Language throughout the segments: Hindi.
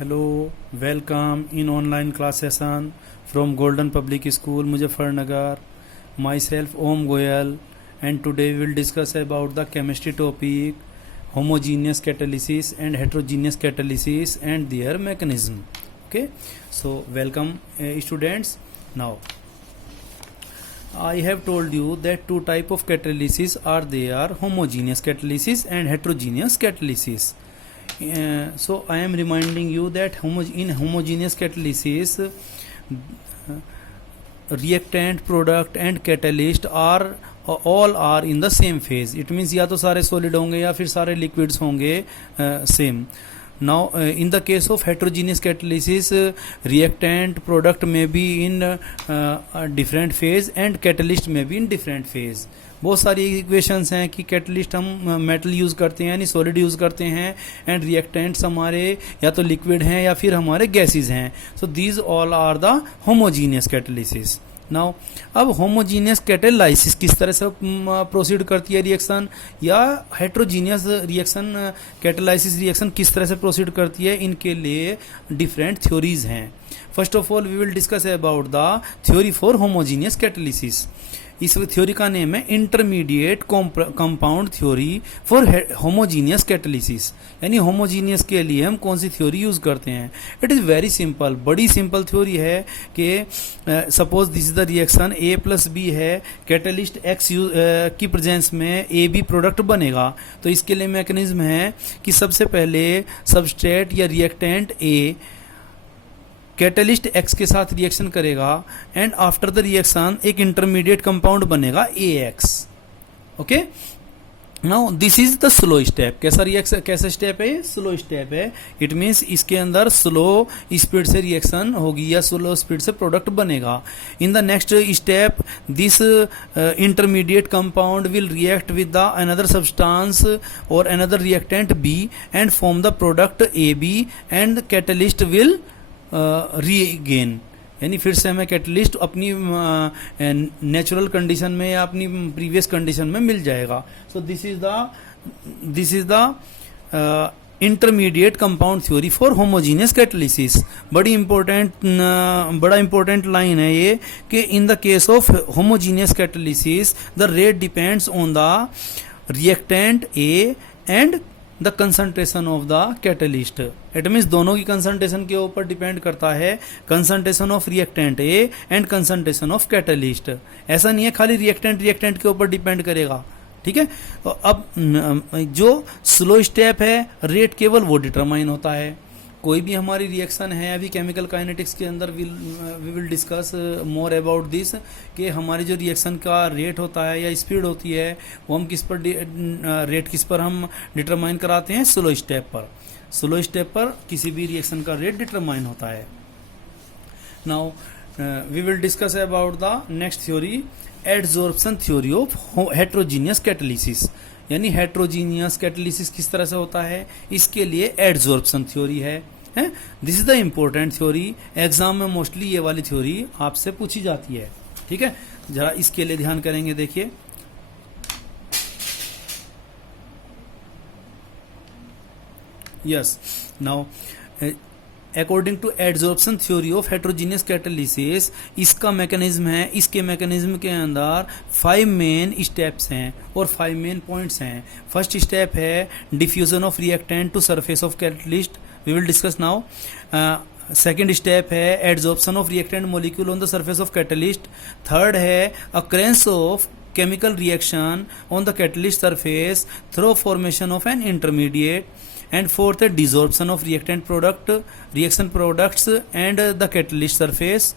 Hello, welcome in online class session from Golden Public School, Muzaffarnagar. Myself Om Goyal, and today we will discuss about the chemistry topic homogeneous catalysis and heterogeneous catalysis and their mechanism. Okay, so welcome students. Now I have told you that two type of catalysis are there: homogeneous catalysis and heterogeneous catalysis. So I am reminding you that in homogeneous catalysis, reactant, product and catalyst are all are in the same phase. It means या तो सारे solid होंगे या फिर सारे liquids होंगे same. Now in the case of heterogeneous catalysis, reactant, product may be in a different phase and catalyst may be in different phase. बहुत सारी इक्वेशंस हैं कि कैटलिस्ट हम मेटल यूज़ करते हैं यानी सॉलिड यूज़ करते हैं एंड रिएक्टेंट्स हमारे या तो लिक्विड हैं या फिर हमारे गैसेस हैं. So these all are the homogeneous catalysis. Now अब होमोजीनियस कैटेलाइसिस किस तरह से प्रोसीड करती है रिएक्शन, या हेट्रोजीनियस रिएक्शन कैटेलाइसिस रिएक्शन किस तरह से प्रोसीड करती है, इनके लिए डिफरेंट थ्योरीज हैं. First of all we will discuss about the theory for homogeneous catalysis. इस थ्योरी का नेम है intermediate compound theory for homogeneous catalysis. यानी होमोजीनियस के लिए हम कौन सी थ्योरी यूज करते हैं. इट इज़ वेरी सिंपल, बड़ी सिंपल थ्योरी है कि suppose this is the reaction A plus B है, कैटेलिस्ट एक्स की प्रेजेंस में ए बी प्रोडक्ट बनेगा. तो इसके लिए मैकेनिज्म है कि सबसे पहले सबस्ट्रेट या रिएक्टेंट ए कैटेलिस्ट एक्स के साथ रिएक्शन करेगा एंड आफ्टर द रिएक्शन एक इंटरमीडिएट कंपाउंड बनेगा A X. Okay, now this is the slow step. कैसा स्टेप है ये? स्लो स्टेप है. इट मीन्स इसके अंदर स्लो स्पीड से रिएक्शन होगी या स्लो स्पीड से प्रोडक्ट बनेगा. In the next step this intermediate compound will react with the another substance और another reactant B and form the product A B and catalyst will regain. यानी फिर से हमें कैटलिस्ट अपनी नेचुरल कंडीशन में या अपनी प्रीवियस कंडीशन में मिल जाएगा. So this is the intermediate compound theory for homogeneous catalysis. बड़ा इंपॉर्टेंट लाइन है ये कि in the case of homogeneous catalysis the rate depends on the reactant A and the concentration of the catalyst. It means दोनों की कंसंट्रेशन के ऊपर डिपेंड करता है, concentration of reactant A and concentration of catalyst. ऐसा नहीं है खाली रिएक्टेंट के ऊपर डिपेंड करेगा. ठीक है, तो अब जो स्लो स्टेप है रेट केवल वो डिटरमाइन होता है. कोई भी हमारी रिएक्शन है, अभी केमिकल काइनेटिक्स के अंदर we will discuss more about this कि हमारी जो रिएक्शन का रेट होता है या स्पीड होती है वो हम किस पर हम डिटरमाइन कराते हैं, स्लो स्टेप पर. स्लो स्टेप पर किसी भी रिएक्शन का रेट डिटरमाइन होता है. Now we will discuss about the next theory, adsorption theory of heterogeneous catalysis. यानी हेट्रोजीनियस कैटेलिसिस किस तरह से होता है, इसके लिए एडजॉर्प्शन थ्योरी है. This is the important theory. Exam में मोस्टली ये वाली थ्योरी आपसे पूछी जाती है. ठीक है, जरा इसके लिए ध्यान करेंगे. देखिए yes, now according to adsorption theory of heterogeneous catalysis, इसका मैकेनिज्म है, इसके मैकेनिज्म के अंदर 5 मेन स्टेप्स हैं और 5 मेन पॉइंट्स हैं. फर्स्ट स्टेप है diffusion of reactant to surface of catalyst. We will discuss now. Second step है adsorption of reactant molecule on the surface of catalyst. Third है occurrence of chemical reaction on the catalyst surface through formation of an intermediate. And fourth है desorption of reaction products and the catalyst surface.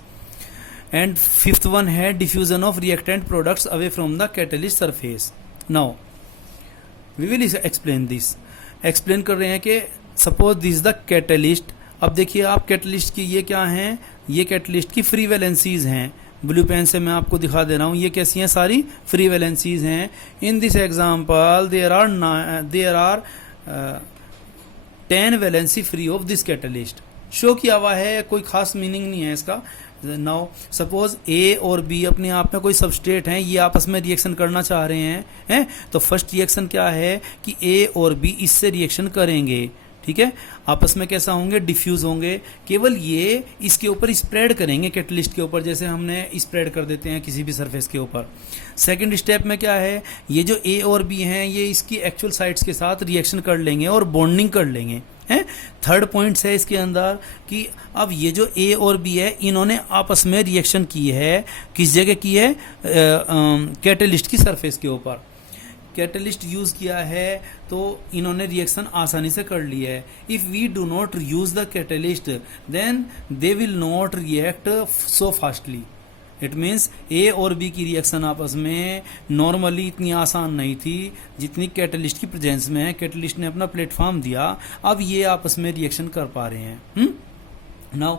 And fifth one है diffusion of reactant products away from the catalyst surface. Now we will explain this. explain कर रहे हैं कि suppose this is the catalyst. अब देखिए आप कैटलिस्ट की ये क्या हैं, ये कैटलिस्ट की फ्री वैलेंसीज हैं. ब्लू पेन से मैं आपको दिखा दे रहा हूँ, ये कैसी हैं, सारी फ्री वैलेंसीज हैं. In this example there are 10 valency free of this catalyst. Show किया हुआ है, कोई खास मीनिंग नहीं है इसका. नाउ सपोज ए और बी अपने आप में कोई सबस्ट्रेट हैं, ये आपस में रिएक्शन करना चाह रहे हैं, तो फर्स्ट रिएक्शन क्या है कि ए और बी इससे रिएक्शन करेंगे. ठीक है, आपस में कैसा होंगे, डिफ्यूज होंगे। केवल ये इसके ऊपर स्प्रेड करेंगे कैटलिस्ट के ऊपर, जैसे हमने स्प्रेड कर देते हैं किसी भी सरफेस के ऊपर। सेकंड स्टेप में क्या है, ये जो ए और बी हैं ये इसकी एक्चुअल साइड्स के साथ रिएक्शन कर लेंगे और बॉन्डिंग कर लेंगे हैं। थर्ड पॉइंट है इसके अंदर कि अब ये जो ए और बी है इन्होंने आपस में रिएक्शन की है, किस जगह की है, कैटलिस्ट की सरफेस के ऊपर कैटलिस्ट यूज किया है, तो इन्होंने रिएक्शन आसानी से कर ली है। If we do not use the catalyst then they will not react so fastly. It means A और बी की रिएक्शन आपस में नॉर्मली इतनी आसान नहीं थी जितनी कैटलिस्ट की प्रेजेंस में है। कैटलिस्ट ने अपना प्लेटफॉर्म दिया, अब ये आपस में रिएक्शन कर पा रहे हैं। नाउ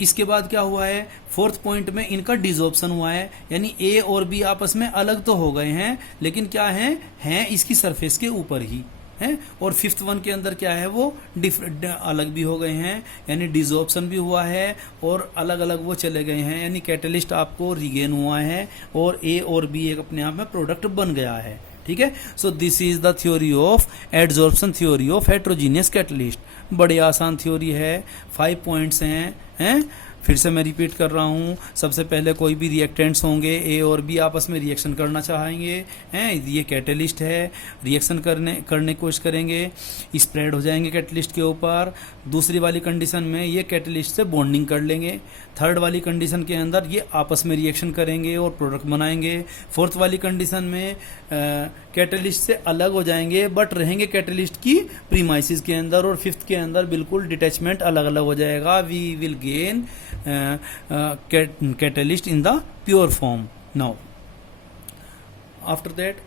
इसके बाद क्या हुआ है, फोर्थ पॉइंट में इनका डिसॉर्प्शन हुआ है, यानी ए और बी आपस में अलग तो हो गए हैं लेकिन क्या हैं इसकी सरफेस के ऊपर ही हैं। और फिफ्थ वन के अंदर क्या है, वो अलग भी हो गए हैं, यानी डिसॉर्प्शन भी हुआ है और अलग अलग वो चले गए हैं, यानी कैटलिस्ट आपको रिगेन हुआ है और ए और बी एक अपने आप में प्रोडक्ट बन गया है। ठीक है, so this is the theory of adsorption theory of heterogeneous catalyst. बड़ी आसान थ्योरी है, 5 पॉइंट्स हैं। फिर से मैं रिपीट कर रहा हूँ, सबसे पहले कोई भी रिएक्टेंट्स होंगे, ए और बी आपस में रिएक्शन करना चाहेंगे हैं, ये कैटलिस्ट है, रिएक्शन करने की कोशिश करेंगे, स्प्रेड हो जाएंगे कैटलिस्ट के ऊपर। दूसरी वाली कंडीशन में ये कैटलिस्ट से बॉन्डिंग कर लेंगे। थर्ड वाली कंडीशन के अंदर ये आपस में रिएक्शन करेंगे और प्रोडक्ट बनाएंगे। फोर्थ वाली कंडीशन में कैटलिस्ट से अलग हो जाएंगे बट रहेंगे कैटलिस्ट की प्रीमाइसिस के अंदर, और फिफ्थ के अंदर बिल्कुल डिटैचमेंट अलग अलग हो जाएगा। We will gain catalyst in the pure form. Now after that